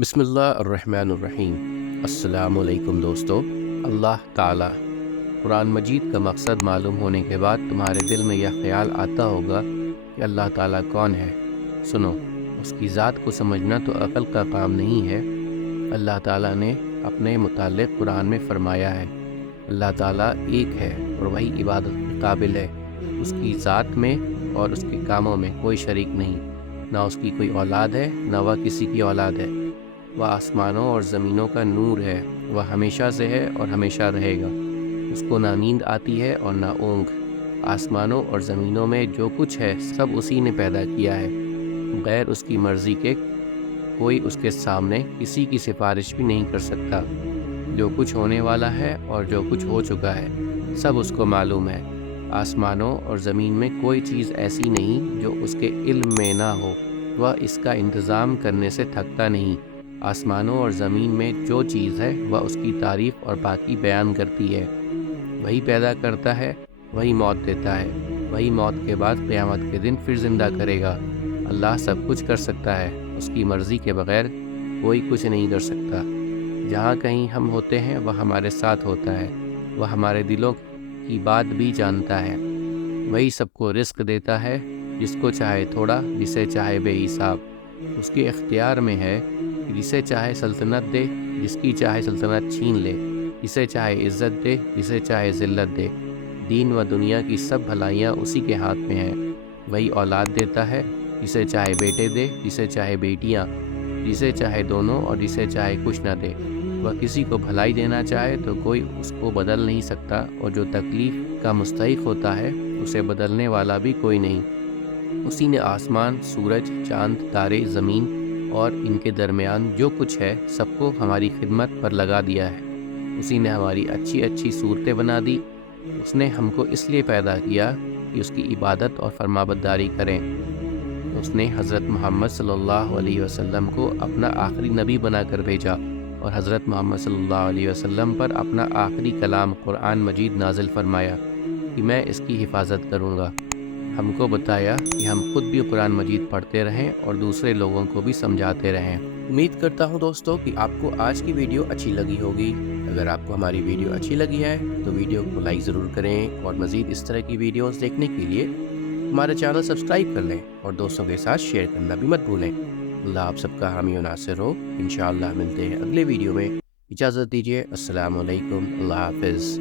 بسم اللہ الرحمن الرحیم۔ السلام علیکم دوستو۔ اللہ تعالیٰ قرآن مجید کا مقصد معلوم ہونے کے بعد تمہارے دل میں یہ خیال آتا ہوگا کہ اللہ تعالیٰ کون ہے۔ سنو، اس کی ذات کو سمجھنا تو عقل کا کام نہیں ہے۔ اللہ تعالیٰ نے اپنے متعلق قرآن میں فرمایا ہے، اللہ تعالیٰ ایک ہے اور وہی عبادت کے قابل ہے۔ اس کی ذات میں اور اس کے کاموں میں کوئی شریک نہیں، نہ اس کی کوئی اولاد ہے نہ وہ کسی کی اولاد ہے۔ وہ آسمانوں اور زمینوں کا نور ہے، وہ ہمیشہ سے ہے اور ہمیشہ رہے گا۔ اس کو نہ نیند آتی ہے اور نہ اونگ۔ آسمانوں اور زمینوں میں جو کچھ ہے سب اسی نے پیدا کیا ہے، غیر اس کی مرضی کے کوئی اس کے سامنے کسی کی سفارش بھی نہیں کر سکتا۔ جو کچھ ہونے والا ہے اور جو کچھ ہو چکا ہے سب اس کو معلوم ہے۔ آسمانوں اور زمین میں کوئی چیز ایسی نہیں جو اس کے علم میں نہ ہو، وہ اس کا انتظام کرنے سے تھکتا نہیں۔ آسمانوں اور زمین میں جو چیز ہے وہ اس کی تعریف اور پاکی بیان کرتی ہے۔ وہی پیدا کرتا ہے، وہی موت دیتا ہے، وہی موت کے بعد قیامت کے دن پھر زندہ کرے گا۔ اللہ سب کچھ کر سکتا ہے، اس کی مرضی کے بغیر کوئی کچھ نہیں کر سکتا۔ جہاں کہیں ہم ہوتے ہیں وہ ہمارے ساتھ ہوتا ہے، وہ ہمارے دلوں کی بات بھی جانتا ہے۔ وہی سب کو رزق دیتا ہے، جس کو چاہے تھوڑا، جسے چاہے بے حساب۔ اس کے اختیار میں ہے کہ جسے چاہے سلطنت دے، جس کی چاہے سلطنت چھین لے، جسے چاہے عزت دے، جسے چاہے ذلت دے۔ دین و دنیا کی سب بھلائیاں اسی کے ہاتھ میں ہیں۔ وہی اولاد دیتا ہے، جسے چاہے بیٹے دے، جسے چاہے بیٹیاں، جسے چاہے دونوں اور جسے چاہے کچھ نہ دے۔ وہ کسی کو بھلائی دینا چاہے تو کوئی اس کو بدل نہیں سکتا، اور جو تکلیف کا مستحق ہوتا ہے اسے بدلنے والا بھی کوئی نہیں۔ اسی نے آسمان، سورج، چاند، تارے، زمین اور ان کے درمیان جو کچھ ہے سب کو ہماری خدمت پر لگا دیا ہے۔ اسی نے ہماری اچھی اچھی صورتیں بنا دی۔ اس نے ہم کو اس لیے پیدا کیا کہ اس کی عبادت اور فرمانبرداری کریں۔ اس نے حضرت محمد صلی اللہ علیہ وسلم کو اپنا آخری نبی بنا کر بھیجا، اور حضرت محمد صلی اللہ علیہ وسلم پر اپنا آخری کلام قرآن مجید نازل فرمایا کہ میں اس کی حفاظت کروں گا۔ ہم کو بتایا کہ ہم خود بھی قرآن مجید پڑھتے رہیں اور دوسرے لوگوں کو بھی سمجھاتے رہیں۔ امید کرتا ہوں دوستو کہ آپ کو آج کی ویڈیو اچھی لگی ہوگی۔ اگر آپ کو ہماری ویڈیو اچھی لگی ہے تو ویڈیو کو لائک ضرور کریں، اور مزید اس طرح کی ویڈیوز دیکھنے کے لیے ہمارا چینل سبسکرائب کر لیں اور دوستوں کے ساتھ شیئر کرنا بھی مت بھولیں۔ اللہ آپ سب کا حامی و ناصر ہو۔ انشاءاللہ ملتے ہیں اگلے ویڈیو میں۔ اجازت دیجیے، السلام علیکم، اللہ حافظ۔